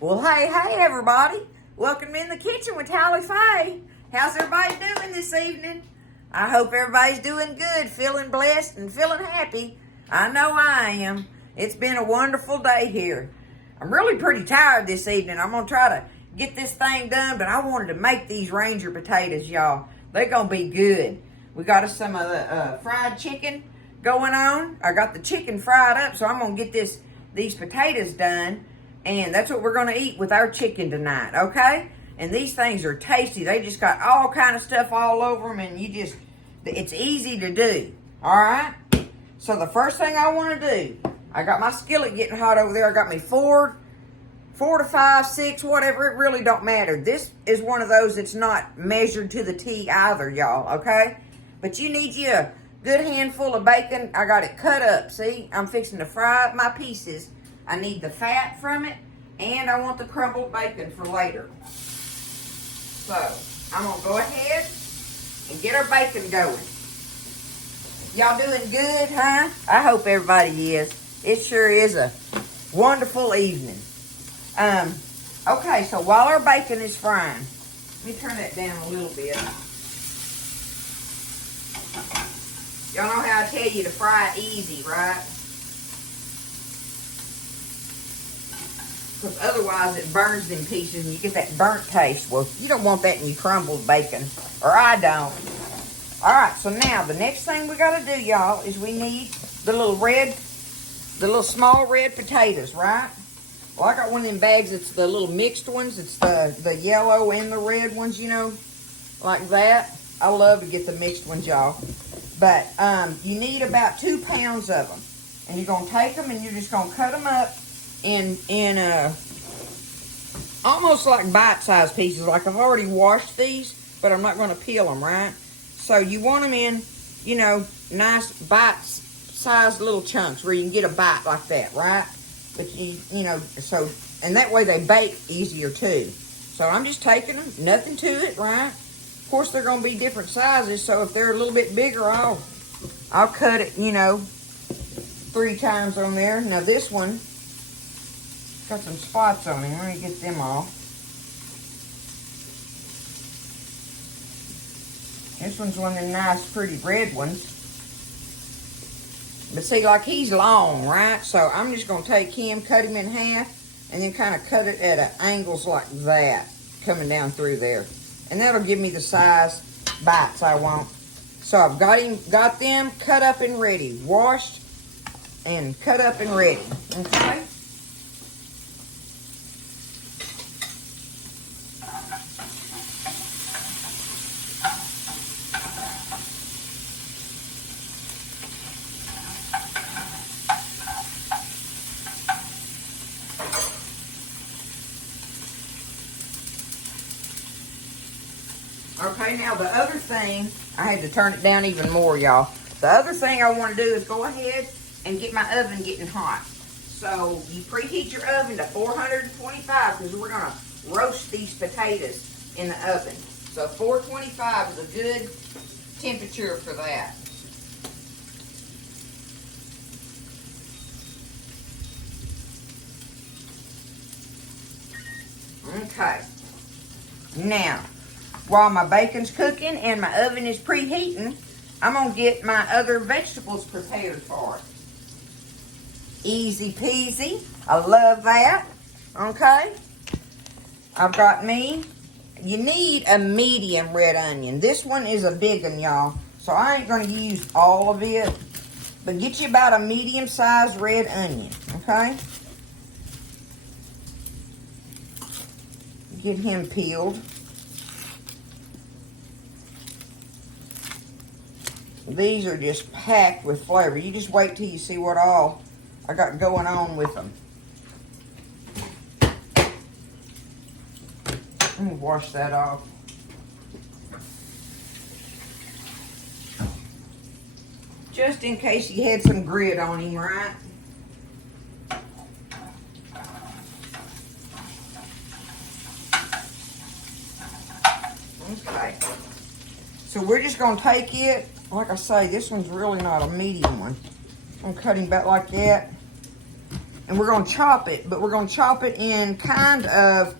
Well, hey, everybody. Welcome in the kitchen with Tally Faye. How's everybody doing this evening? I hope everybody's doing good, feeling blessed, and feeling happy. I know I am. It's been a wonderful day here. I'm really pretty tired this evening. I'm going to try to get this thing done, but I wanted to make these Ranger potatoes, y'all. They're going to be good. We got us some of the fried chicken going on. I got the chicken fried up, so I'm going to get these potatoes done. And that's what we're going to eat with our chicken tonight, okay? And these things are tasty. They just got all kind of stuff all over them, and it's easy to do, all right? So the first thing I want to do, I got my skillet getting hot over there. I got me four to five, six, whatever. It really don't matter. This is one of those that's not measured to the T either, y'all, okay? But you need you a good handful of bacon. I got it cut up, see? I'm fixing to fry up my pieces. I need the fat from it, and I want the crumbled bacon for later. So, I'm going to go ahead and get our bacon going. Y'all doing good, huh? I hope everybody is. It sure is a wonderful evening. Okay, so while our bacon is frying, let me turn that down a little bit. Y'all know how I tell you to fry it easy, right? Because otherwise it burns in pieces and you get that burnt taste. Well, you don't want that in your crumbled bacon, or I don't. Alright, so now the next thing we got to do, y'all, is we need the little small red potatoes, right? Well, I got one of them bags. It's the little mixed ones. It's the yellow and the red ones, you know, like that. I love to get the mixed ones, y'all. But you need about 2 pounds of them. And you're going to take them and you're just going to cut them up in almost like bite-sized pieces. Like I've already washed these, but I'm not going to peel them, right? So you want them in, you know, nice bite-sized little chunks where you can get a bite like that, right? But you know, so, and that way they bake easier too. So I'm just taking them, nothing to it, right? Of course, they're going to be different sizes, so if they're a little bit bigger, I'll cut it, you know, 3 times on there. Now this one got some spots on him. Let me get them off. This one's one of the nice, pretty red ones. But see, like he's long, right? So I'm just going to take him, cut him in half, and then kind of cut it at angles like that, coming down through there. And that'll give me the size bites I want. So I've got them cut up and ready, washed and cut up and ready. Okay. Okay, now the other thing, I had to turn it down even more, y'all. The other thing I want to do is go ahead and get my oven getting hot. So you preheat your oven to 425 because we're going to roast these potatoes in the oven. So 425 is a good temperature for that. Okay. Now, while my bacon's cooking and my oven is preheating, I'm going to get my other vegetables prepared for it. Easy peasy. I love that. Okay. I've got you need a medium red onion. This one is a big one, y'all. So I ain't going to use all of it. But get you about a medium-sized red onion. Okay. Get him peeled. These are just packed with flavor. You just wait till you see what all I got going on with them. Let me wash that off. Just in case he had some grit on him, right? Okay. So we're just going to take it. Like I say, this one's really not a medium one. I'm going to cut him back like that. and we're going to chop it, but we're going to chop it in kind of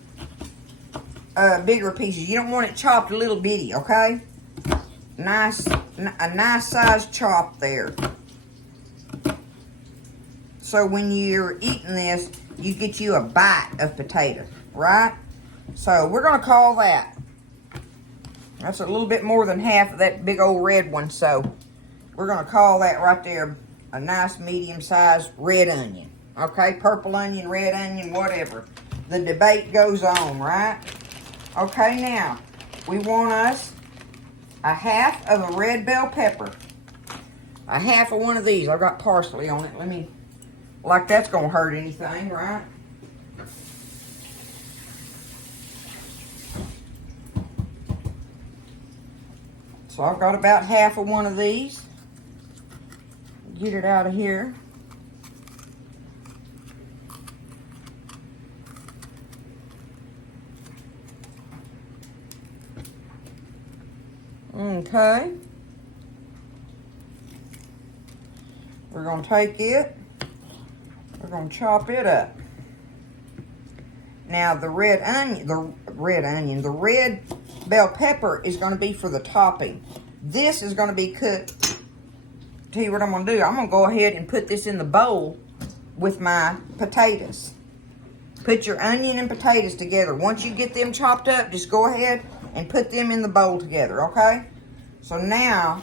bigger pieces. You don't want it chopped a little bitty, okay? A nice size chop there. So when you're eating this, you get you a bite of potato, right? So we're going to call that. That's a little bit more than half of that big old red one. So we're going to call that right there a nice medium-sized red onion. Okay, purple onion, red onion, whatever. The debate goes on, right? Okay, now, we want us a half of a red bell pepper. A half of one of these. I've got parsley on it. Let me, like that's going to hurt anything, right? So I've got about half of one of these. Get it out of here. Okay. We're going to take it. We're going to chop it up. Now the red bell pepper is going to be for the topping. This is going to be cooked. Tell you what I'm going to do. I'm going to go ahead and put this in the bowl with my potatoes. Put your onion and potatoes together. Once you get them chopped up, just go ahead and put them in the bowl together, okay? So now,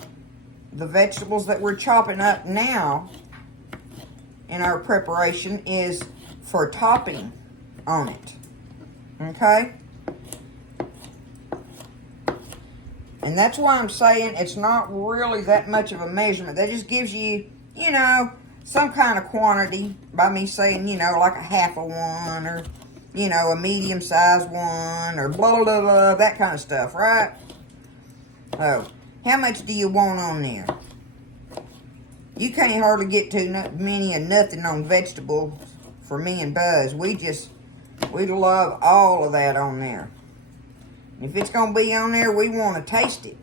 the vegetables that we're chopping up now in our preparation is for topping on it, okay? And that's why I'm saying it's not really that much of a measurement. That just gives you, you know, some kind of quantity by me saying, you know, like a half of one or, you know, a medium-sized one or blah, blah, blah, that kind of stuff, right? So, how much do you want on there? You can't hardly get too many of nothing on vegetables for me and Buzz. We love all of that on there. If it's going to be on there, we want to taste it.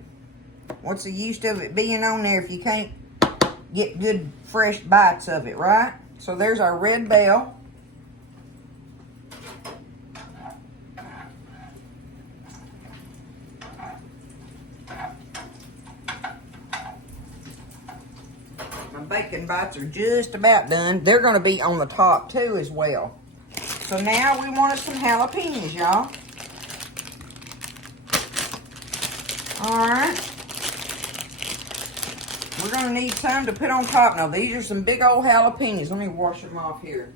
What's the use of it being on there if you can't get good, fresh bites of it, right? So there's our red bell. My bacon bites are just about done. They're going to be on the top too as well. So now we want us some jalapenos, y'all. Alright. We're going to need some to put on top. Now, these are some big old jalapenos. Let me wash them off here.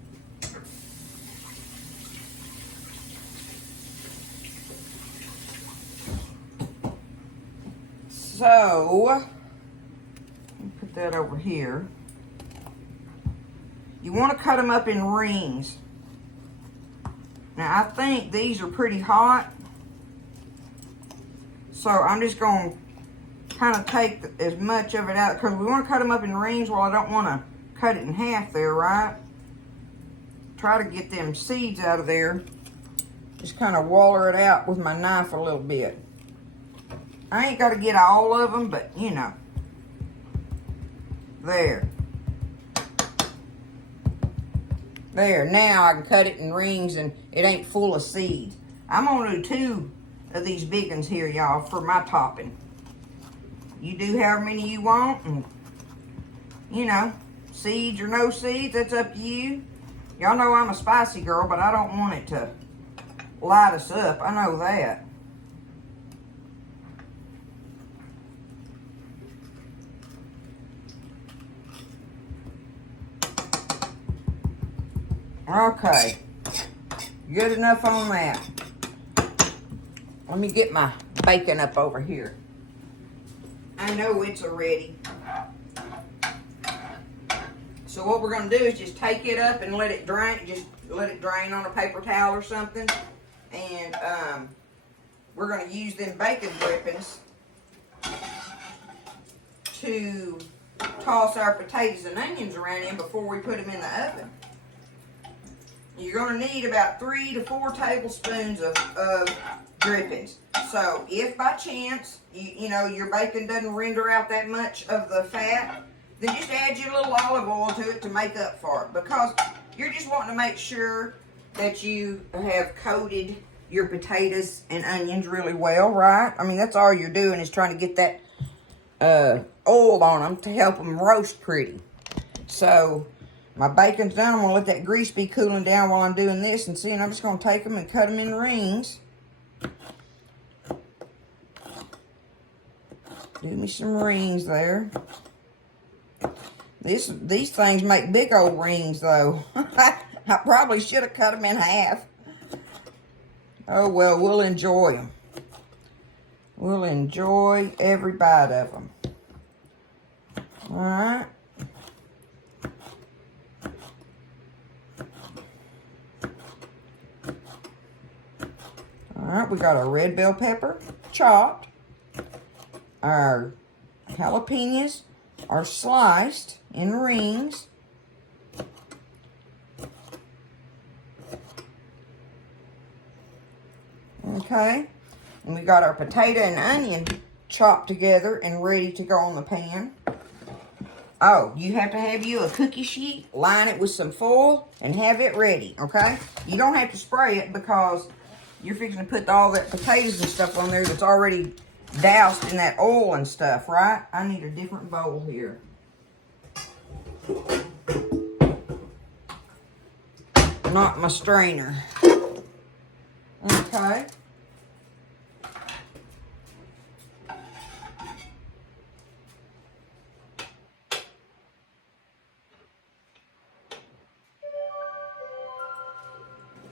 So, let me put that over here. You want to cut them up in rings. Now, I think these are pretty hot. So I'm just going to kind of take as much of it out because we want to cut them up in rings. Well, I don't want to cut it in half there, right? Try to get them seeds out of there. Just kind of waller it out with my knife a little bit. I ain't got to get all of them, but you know. There. There. Now I can cut it in rings and it ain't full of seeds. I'm going to do 2 of these big ones here, y'all, for my topping. You do however many you want, and you know, seeds or no seeds, that's up to you. Y'all know I'm a spicy girl, but I don't want it to light us up. I know that. Okay, good enough on that. Let me get my bacon up over here. I know it's ready. So what we're going to do is just take it up and let it drain. Just let it drain on a paper towel or something. And we're going to use them bacon drippings to toss our potatoes and onions around in before we put them in the oven. You're going to need about 3 to 4 tablespoons of drippings. So if by chance, you know, your bacon doesn't render out that much of the fat, then just add your little olive oil to it to make up for it. Because you're just wanting to make sure that you have coated your potatoes and onions really well, right? I mean, that's all you're doing is trying to get that oil on them to help them roast pretty. So my bacon's done. I'm going to let that grease be cooling down while I'm doing this. And see, and I'm just going to take them and cut them in rings. Do me some rings there. These things make big old rings, though. I probably should have cut them in half. Oh, well, we'll enjoy them. We'll enjoy every bite of them. All right. All right, we got our red bell pepper chopped. Our jalapenos are sliced in rings. Okay, and we got our potato and onion chopped together and ready to go on the pan. Oh, you have to have you a cookie sheet, line it with some foil, and have it ready, okay? You don't have to spray it because you're fixing to put all that potatoes and stuff on there that's already doused in that oil and stuff, right? I need a different bowl here. Not my strainer. Okay.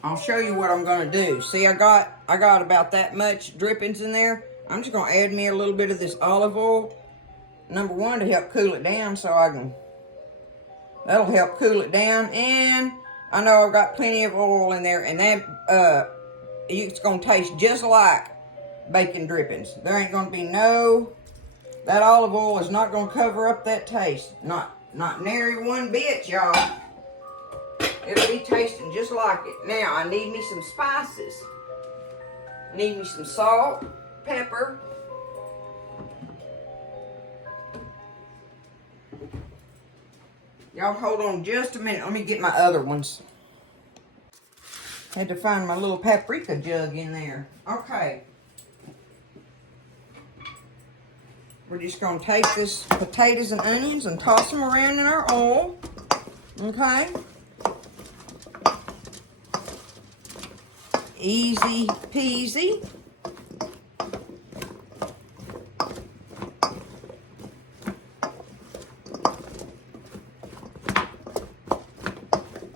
I'll show you what I'm gonna do. See, I got about that much drippings in there. I'm just gonna add me a little bit of this olive oil. Number one, to help cool it down, so that'll help cool it down. And I know I've got plenty of oil in there, and that it's gonna taste just like bacon drippings. There ain't gonna be that olive oil is not gonna cover up that taste. Not nary one bit, y'all. It'll be tasting just like it. Now, I need me some spices. I need me some salt, pepper. Y'all hold on just a minute. Let me get my other ones. Had to find my little paprika jug in there. Okay. We're just going to take this potatoes and onions and toss them around in our oil. Okay. Easy peasy.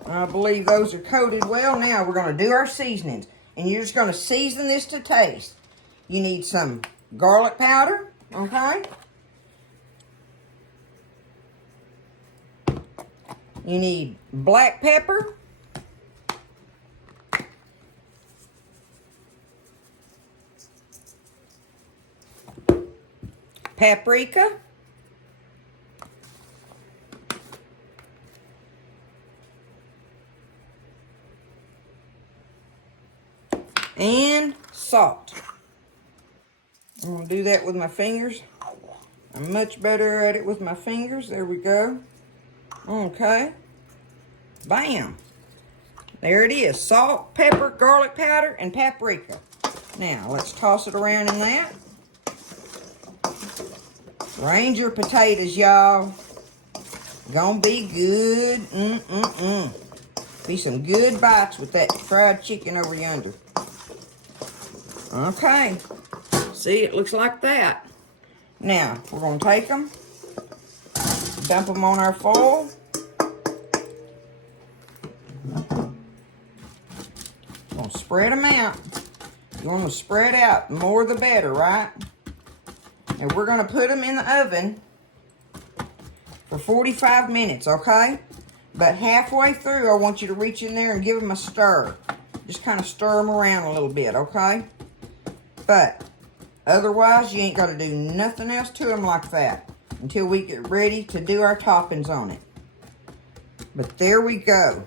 I believe those are coated well. Now we're going to do our seasonings. And you're just going to season this to taste. You need some garlic powder, okay? You need black pepper. Paprika. And salt. I'm going to do that with my fingers. I'm much better at it with my fingers. There we go. Okay. Bam. There it is. Salt, pepper, garlic powder, and paprika. Now, let's toss it around in that. Range your potatoes, y'all. Gonna be good. Be some good bites with that fried chicken over yonder. Okay. See, it looks like that. Now, we're gonna take them, dump them on our foil. Gonna spread them out. You want them to spread out. The more the better, right? And we're going to put them in the oven for 45 minutes, okay? But halfway through, I want you to reach in there and give them a stir. Just kind of stir them around a little bit, okay? But otherwise, you ain't got to do nothing else to them like that until we get ready to do our toppings on it. But there we go.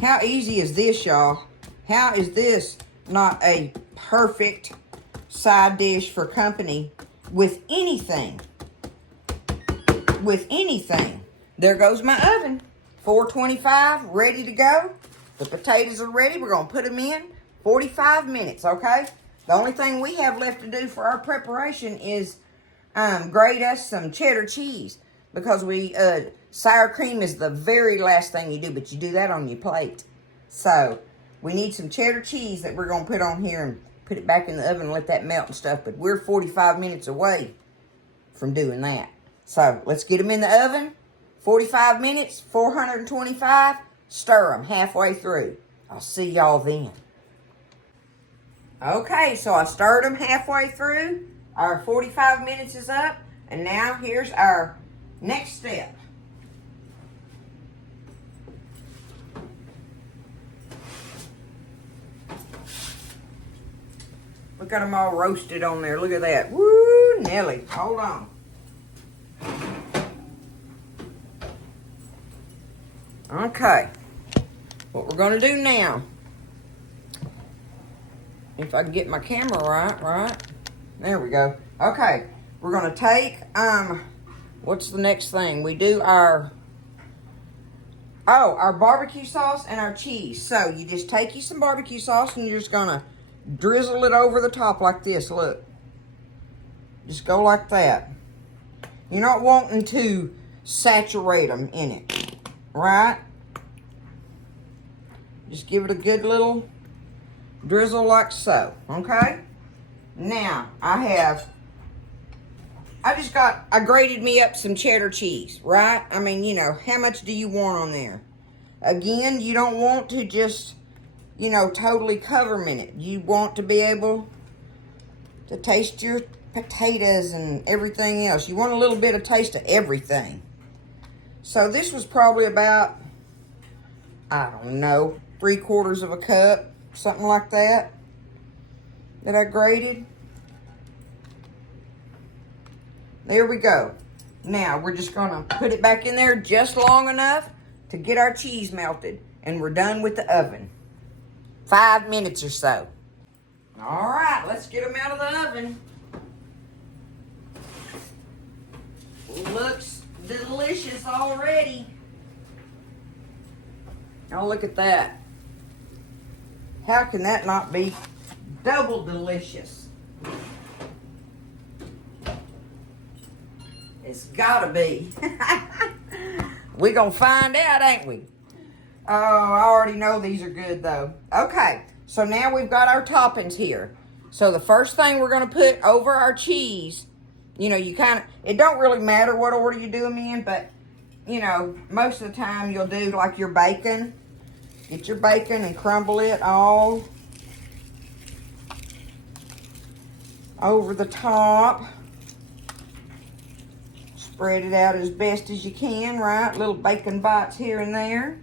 How easy is this, y'all? How is this not a perfect side dish for company with anything? With anything. There goes my oven. 425, ready to go. The potatoes are ready. We're going to put them in 45 minutes, okay? The only thing we have left to do for our preparation is grate us some cheddar cheese, because sour cream is the very last thing you do, but you do that on your plate. So we need some cheddar cheese that we're going to put on here and put it back in the oven and let that melt and stuff, but we're 45 minutes away from doing that. So let's get them in the oven. 45 minutes, 425, stir them halfway through. I'll see y'all then. Okay, so I stirred them halfway through. Our 45 minutes is up, and now here's our next step. Look at them all roasted on there. Look at that. Woo, Nelly. Hold on. Okay. What we're going to do now, if I can get my camera right. There we go. Okay. We're going to take, what's the next thing? We do our barbecue sauce and our cheese. So you just take you some barbecue sauce and you're just going to drizzle it over the top like this. Look. Just go like that. You're not wanting to saturate them in it, right? Just give it a good little drizzle like so, okay? Now, I grated me up some cheddar cheese, right? I mean, you know, how much do you want on there? Again, you don't want to just, you know, totally cover them in it. You want to be able to taste your potatoes and everything else. You want a little bit of taste of everything. So this was probably about, I don't know, 3/4 of a cup, something like that I grated. There we go. Now we're just gonna put it back in there just long enough to get our cheese melted, and we're done with the oven. 5 minutes or so. All right, let's get them out of the oven. Looks delicious already. Oh, look at that. How can that not be double delicious? It's gotta be. We're gonna find out, ain't we? Oh, I already know these are good though. Okay, so now we've got our toppings here. So the first thing we're gonna put over our cheese, you know, it don't really matter what order you do them in, but, you know, most of the time you'll do like your bacon. Get your bacon and crumble it all over the top. Spread it out as best as you can, right? Little bacon bites here and there.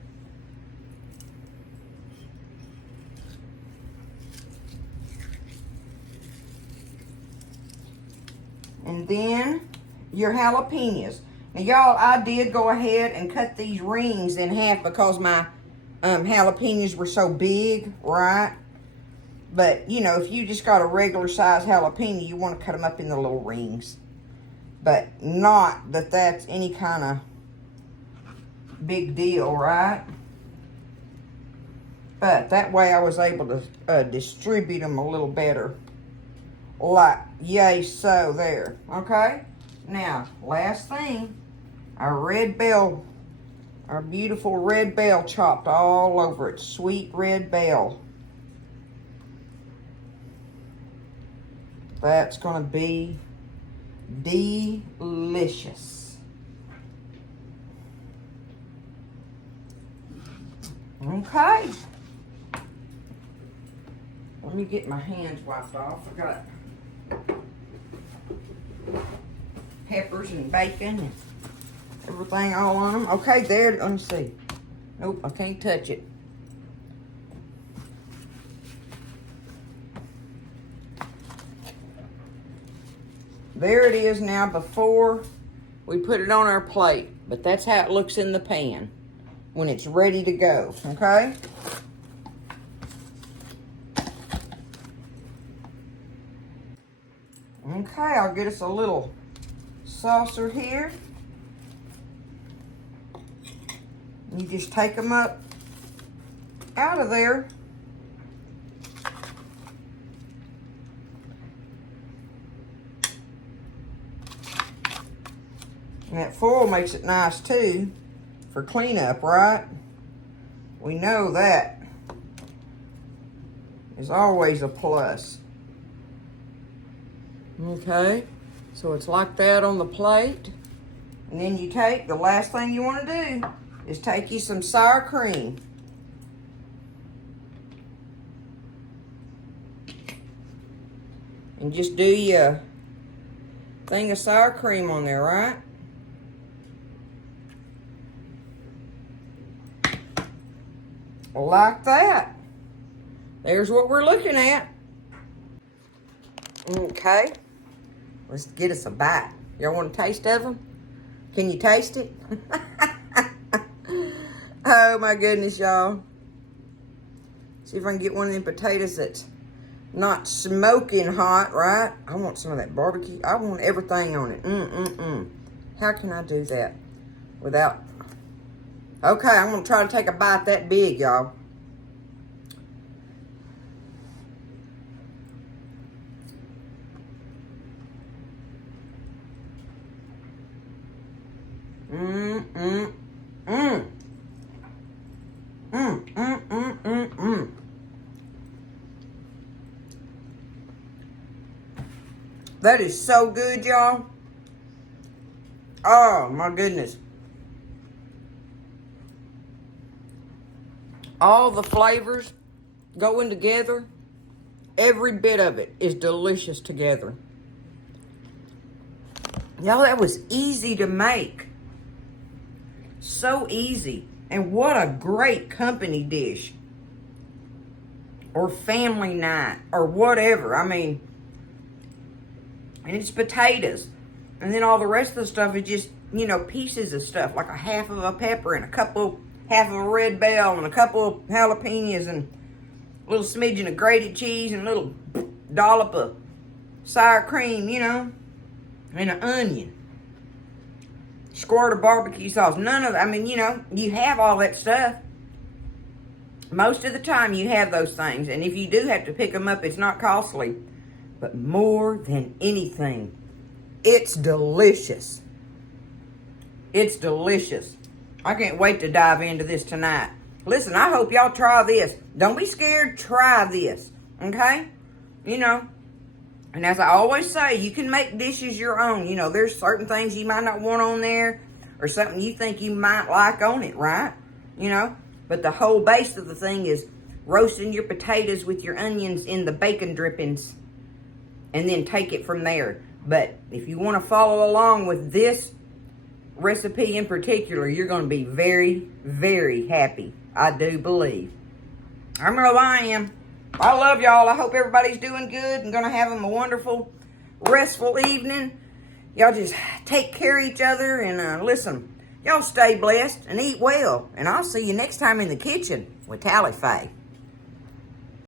And then your jalapenos. Now, y'all, I did go ahead and cut these rings in half because my jalapenos were so big, right? But, you know, if you just got a regular size jalapeno, you want to cut them up in the little rings. But not that that's any kind of big deal, right? But that way I was able to distribute them a little better. Like, yay, so there. Okay? Now, last thing, our red bell. Our beautiful red bell chopped all over it. Sweet red bell. That's going to be delicious. Okay. Let me get my hands wiped off. I got peppers and bacon and everything all on them. Okay, there. Let me see. Nope, I can't touch it. There it is now before we put it on our plate. But that's how it looks in the pan when it's ready to go, okay? Okay, I'll get us a little saucer here. You just take them up out of there. And that foil makes it nice too for cleanup, right? We know that is always a plus. Okay, so it's like that on the plate. And then you take, the last thing you want to do is take you some sour cream. And just do your thing of sour cream on there, right? Like that. There's what we're looking at. Okay. Let's get us a bite. Y'all want a taste of them? Can you taste it? Oh my goodness, y'all. See if I can get one of them potatoes that's not smoking hot, right? I want some of that barbecue. I want everything on it. How can I do that without... Okay, I'm going to try to take a bite that big, y'all. That is so good, y'all. Oh, my goodness. All the flavors going together. Every bit of it is delicious together. Y'all, that was easy to make. So easy. And what a great company dish. Or family night. Or whatever. I mean, and it's potatoes. And then all the rest of the stuff is just, you know, pieces of stuff. Like a half of a pepper and half of a red bell and a couple of jalapenos and a little smidgen of grated cheese and a little dollop of sour cream, you know, and an onion. Squirt of barbecue sauce. None of, I mean, you know, you have all that stuff. Most of the time you have those things. And if you do have to pick them up, it's not costly. But more than anything, it's delicious. It's delicious. I can't wait to dive into this tonight. Listen, I hope y'all try this. Don't be scared. Try this. Okay? You know, and as I always say, you can make dishes your own. You know, there's certain things you might not want on there or something you think you might like on it, right? You know, but the whole base of the thing is roasting your potatoes with your onions in the bacon drippings and then take it from there. But if you want to follow along with this recipe in particular, you're going to be very, very happy. I do believe. I know I am. I love y'all. I hope everybody's doing good and going to have them a wonderful, restful evening. Y'all just take care of each other and listen, y'all stay blessed and eat well. And I'll see you next time in the kitchen with Tally Faye.